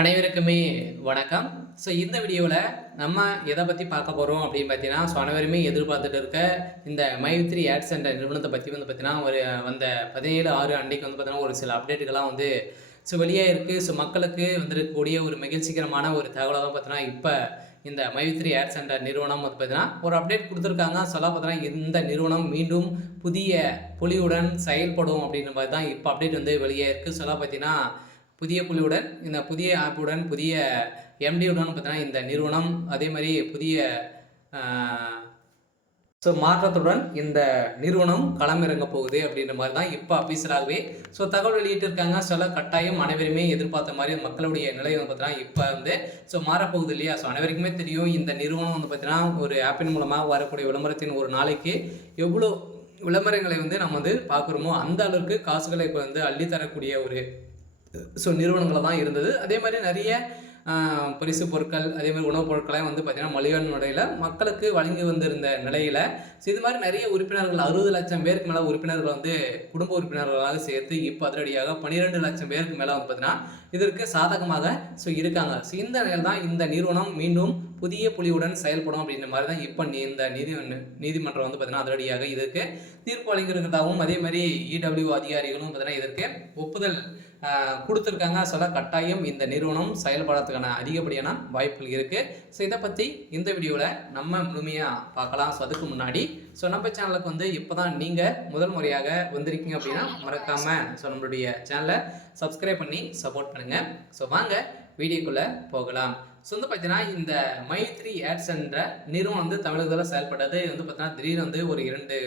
அனைவருக்குமே வணக்கம். ஸோ இந்த வீடியோவில் நம்ம எதை பற்றி பார்க்க போகிறோம் அப்படின்னு பார்த்தீங்கன்னா, அனைவருமே எதிர்பார்த்துட்டு இருக்க இந்த மை3 ஆட்ஸ் என்ற நிறுவனத்தை பற்றி பார்த்தீங்கன்னா, வந்த 17/6 அன்றைக்கு பார்த்தீங்கன்னா ஒரு சில அப்டேட்டுகள்லாம் வெளியே இருக்குது. மக்களுக்கு வந்திருக்கக்கூடிய ஒரு மகிழ்ச்சிகரமான ஒரு தகவலாக பார்த்தீங்கன்னா, இப்போ இந்த மை3 ஆட்ஸ் என்ற நிறுவனம் பார்த்தீங்கன்னா ஒரு அப்டேட் கொடுத்துருக்காங்க. பார்த்தீங்கன்னா இந்த நிறுவனம் மீண்டும் புதிய பொலிவுடன் செயல்படும் அப்படின்ற மாதிரி தான் இப்போ அப்டேட் வெளியே இருக்குது. பார்த்தீங்கன்னா புதிய புள்ளியுடன் இந்த புதிய ஆப்புடன் புதிய எம்டியுடன் பார்த்தீங்கன்னா இந்த நிறுவனம் அதே மாதிரி புதிய மாற்றத்துடன் இந்த நிறுவனம் களமிறங்க போகுது அப்படின்ற மாதிரி தான் இப்போ அஃபீஷியலாகவே தகவல் வெளியிட்டிருக்காங்க. கட்டாயம் அனைவருமே எதிர்பார்த்த மாதிரி மக்களுடைய நிலை பார்த்தீங்கன்னா இப்போ மாறப்போகுது இல்லையா? அனைவருக்குமே தெரியும் இந்த நிறுவனம் பார்த்தீங்கன்னா ஒரு ஆப்பின் மூலமாக வரக்கூடிய விளம்பரத்தின் ஒரு நாளைக்கு எவ்வளோ விளம்பரங்களை நம்ம பார்க்குறோமோ அந்த அளவுக்கு காசுகளை இப்போ அள்ளித்தரக்கூடிய ஒரு நிறுவனங்களை தான் இருந்தது. அதே மாதிரி நிறைய பரிசு பொருட்கள் அதே மாதிரி உணவுப் பொருட்களையும் பார்த்திங்கன்னா மலிவான முறையில் மக்களுக்கு வழங்கி வந்திருந்த நிலையில் இது மாதிரி நிறைய உறுப்பினர்கள் 60 லட்சம் பேருக்கு மேலே உறுப்பினர்கள் குடும்ப உறுப்பினர்களாக சேர்த்து இப்போ அதிரடியாக 12 லட்சம் பேருக்கு மேலே பார்த்திங்கன்னா இதற்கு சாதகமாக இருக்காங்க. இந்த நிலையில் தான் இந்த நிறுவனம் மீண்டும் புதிய புலியுடன் செயல்படும் அப்படின்ற மாதிரி தான் இப்போ இந்த நீதிமன்றம் பார்த்திங்கன்னா அதிரடியாக இதற்கு தீர்ப்பு வழங்கியிருக்கிறதாகவும் அதே மாதிரி இடபிள்யூ அதிகாரிகளும் பார்த்திங்கன்னா இதற்கு ஒப்புதல் கொடுத்துருக்காங்க. கட்டாயம் இந்த நிறுவனம் செயல்படுறதுக்கான அதிகப்படியான வாய்ப்புகள் இருக்குது. இதை பற்றி இந்த வீடியோவில் நம்ம முழுமையாக பார்க்கலாம். அதுக்கு முன்னாடி நம்ம சேனலுக்கு இப்போ தான் நீங்கள் முதல் முறையாக வந்திருக்கீங்க அப்படின்னா மறக்காமல் நம்மளுடைய சேனலை சப்ஸ்கிரைப் பண்ணி சப்போர்ட் பண்ணுங்கள். வாங்க வீடியோக்குள்ளே போகலாம். பார்த்தீங்கன்னா இந்த மை3 ஆட்ஸ் என்ற நிறுவனம் தமிழகத்தில் செயல்பட்டது பார்த்தீங்கன்னா திடீர்னு ஒரு 2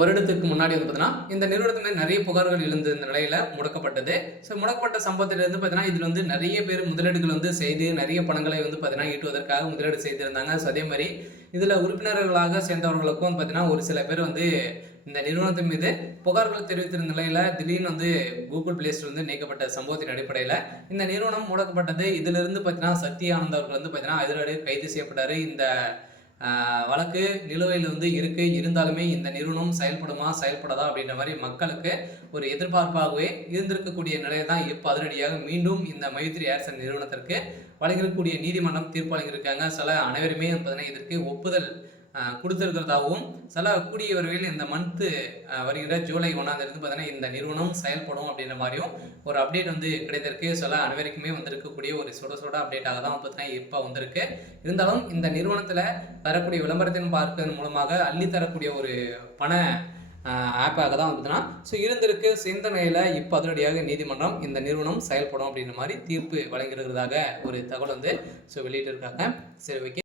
வருடத்துக்கு முன்னாடி பார்த்தீங்கன்னா இந்த நிறுவனத்தில் நிறைய புகார்கள் எழுந்த இந்த நிலையில் முடக்கப்பட்டது. முடக்கப்பட்ட சம்பவத்திலிருந்து பார்த்தீங்கன்னா இதில் நிறைய பேர் முதலீடுகள் செய்து நிறைய பணங்களை பார்த்தீங்கன்னா ஈட்டுவதற்காக முதலீடு செய்திருந்தாங்க. அதே மாதிரி இதில் உறுப்பினர்களாக சேர்ந்தவர்களுக்கும் பார்த்தீங்கன்னா ஒரு சில பேர் இந்த நிறுவனத்தின் மீது புகார்கள் தெரிவித்திருந்த நிலையில் திடீர்னு கூகுள் பிளே ஸ்டோர் நீக்கப்பட்ட சம்பவத்தின் அடிப்படையில் இந்த நிறுவனம் முடக்கப்பட்டது. இதிலிருந்து பார்த்தீங்கன்னா சக்தி ஆனந்த் அவர்கள் பார்த்தீங்கன்னா அதிரடியாக கைது செய்யப்பட்டார். இந்த வழக்கு நிலுவையில் இருக்கு. இருந்தாலுமே இந்த நிறுவனம் செயல்படாதா அப்படின்ற மாதிரி மக்களுக்கு ஒரு எதிர்பார்ப்பாகவே இருந்திருக்கக்கூடிய நிலையை தான் இப்போ அதிரடியாக மீண்டும் இந்த மை3 ஆட்ஸ் நிறுவனத்திற்கு வழங்கக்கூடிய நீதிமன்றம் தீர்ப்பு வழங்கியிருக்காங்க. அனைவருமே பார்த்தீங்கன்னா இதற்கு ஒப்புதல் கொடுத்துருக்கிறதாகவும் கூடிய விரைவில் இந்த மந்த்து வருகிற ஜூலை 1ஆம் தேதி பார்த்தீங்கன்னா இந்த நிறுவனம் செயல்படும் அப்படின்ற மாதிரியும் ஒரு அப்டேட் கிடைத்திருக்கு. அனைவருக்குமே வந்திருக்கக்கூடிய ஒரு சுட அப்டேட்டாக தான் பார்த்தீங்கன்னா இப்போ வந்திருக்கு. இருந்தாலும் இந்த நிறுவனத்தில் தரக்கூடிய விளம்பரத்தின் பார்ப்பதன் மூலமாக அள்ளி தரக்கூடிய ஒரு பண ஆப்பாக தான் பார்த்தீங்கன்னா இருந்திருக்கு. இந்த நிலையில் இப்போ அதிரடியாக நீதிமன்றம் இந்த நிறுவனம் செயல்படும் அப்படின்ற மாதிரி தீர்ப்பு வழங்கியிருக்கிறதாக ஒரு தகவல் வெளியிட்டிருக்காங்க. சரி, ஓகே.